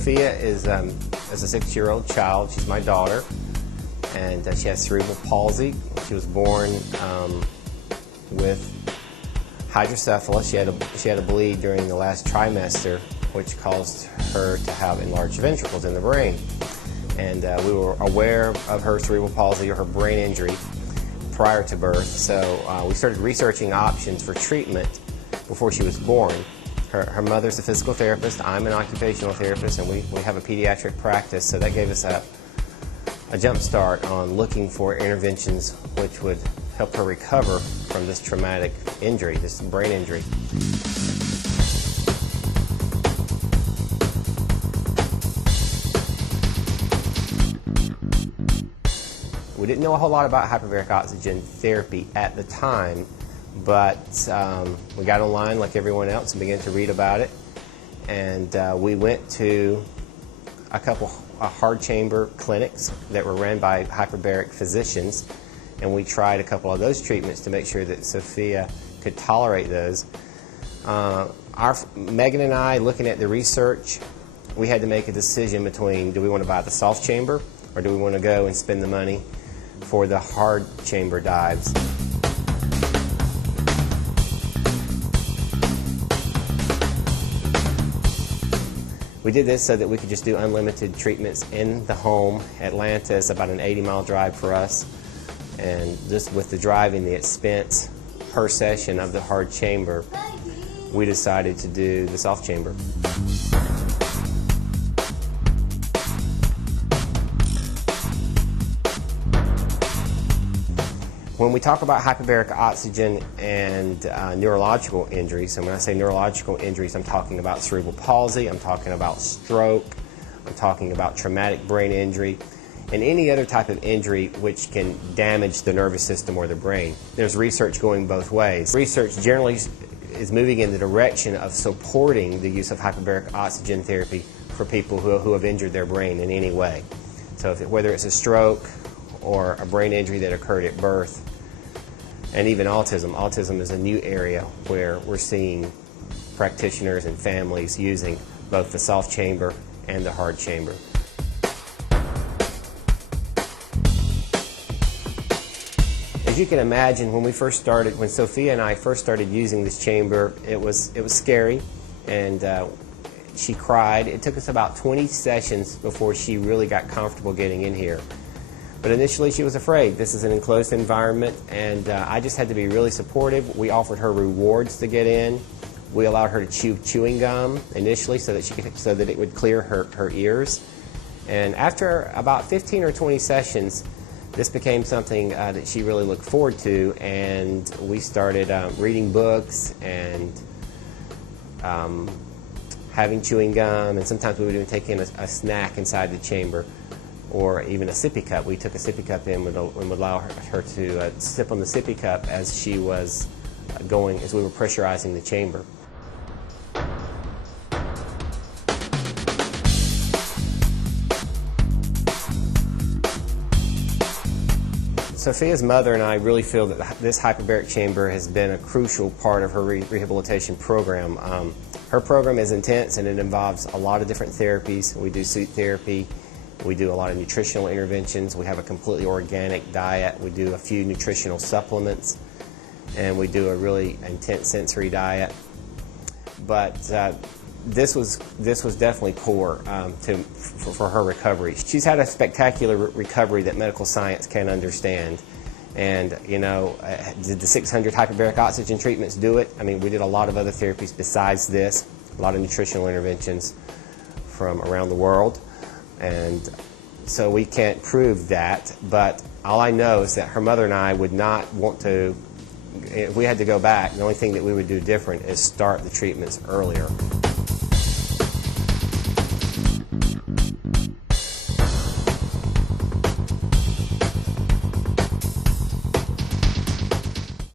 Sophia is a 6-year-old child. She's my daughter, and she has cerebral palsy. She was born with hydrocephalus. She had a bleed during the last trimester, which caused her to have enlarged ventricles in the brain. And we were aware of her cerebral palsy or her brain injury prior to birth, so we started researching options for treatment before she was born. Her mother's a physical therapist, I'm an occupational therapist, and we have a pediatric practice, so that gave us a jump start on looking for interventions which would help her recover from this traumatic injury, this brain injury. We didn't know a whole lot about hyperbaric oxygen therapy at the time, but we got online like everyone else and began to read about it. And we went to a couple hard chamber clinics that were run by hyperbaric physicians, and we tried a couple of those treatments to make sure that Sophia could tolerate those. Megan and I, looking at the research, we had to make a decision between, do we want to buy the soft chamber or do we want to go and spend the money for the hard chamber dives. We did this so that we could just do unlimited treatments in the home. Atlanta is about an 80-mile drive for us, and just with the driving, the expense per session of the hard chamber, we decided to do the soft chamber. When we talk about hyperbaric oxygen and neurological injuries, and when I say neurological injuries, I'm talking about cerebral palsy, I'm talking about stroke, I'm talking about traumatic brain injury, and any other type of injury which can damage the nervous system or the brain. There's research going both ways. Research generally is moving in the direction of supporting the use of hyperbaric oxygen therapy for people who have injured their brain in any way. So whether it's a stroke or a brain injury that occurred at birth, and even autism. Autism is a new area where we're seeing practitioners and families using both the soft chamber and the hard chamber. As you can imagine, when Sophia and I first started using this chamber, it was scary, and she cried. It took us about 20 sessions before she really got comfortable getting in here. But initially she was afraid. This is an enclosed environment, and I just had to be really supportive. We offered her rewards to get in. We allowed her to chew chewing gum initially so that it would clear her ears. And after about 15 or 20 sessions, this became something that she really looked forward to, and we started reading books and having chewing gum, and sometimes we would even take in a snack inside the chamber, or even a sippy cup. We took a sippy cup in and would allow her to sip on the sippy cup as she was as we were pressurizing the chamber. Sophia's mother and I really feel that this hyperbaric chamber has been a crucial part of her rehabilitation program. Her program is intense, and it involves a lot of different therapies. We do suit therapy. We do a lot of nutritional interventions. We have a completely organic diet. We do a few nutritional supplements, and we do a really intense sensory diet. But this was definitely core for her recovery. She's had a spectacular recovery that medical science can understand. And, did the 600 hyperbaric oxygen treatments do it? I mean, we did a lot of other therapies besides this, a lot of nutritional interventions from around the world. And so we can't prove that, but all I know is that her mother and I would not want to, if we had to go back, the only thing that we would do different is start the treatments earlier.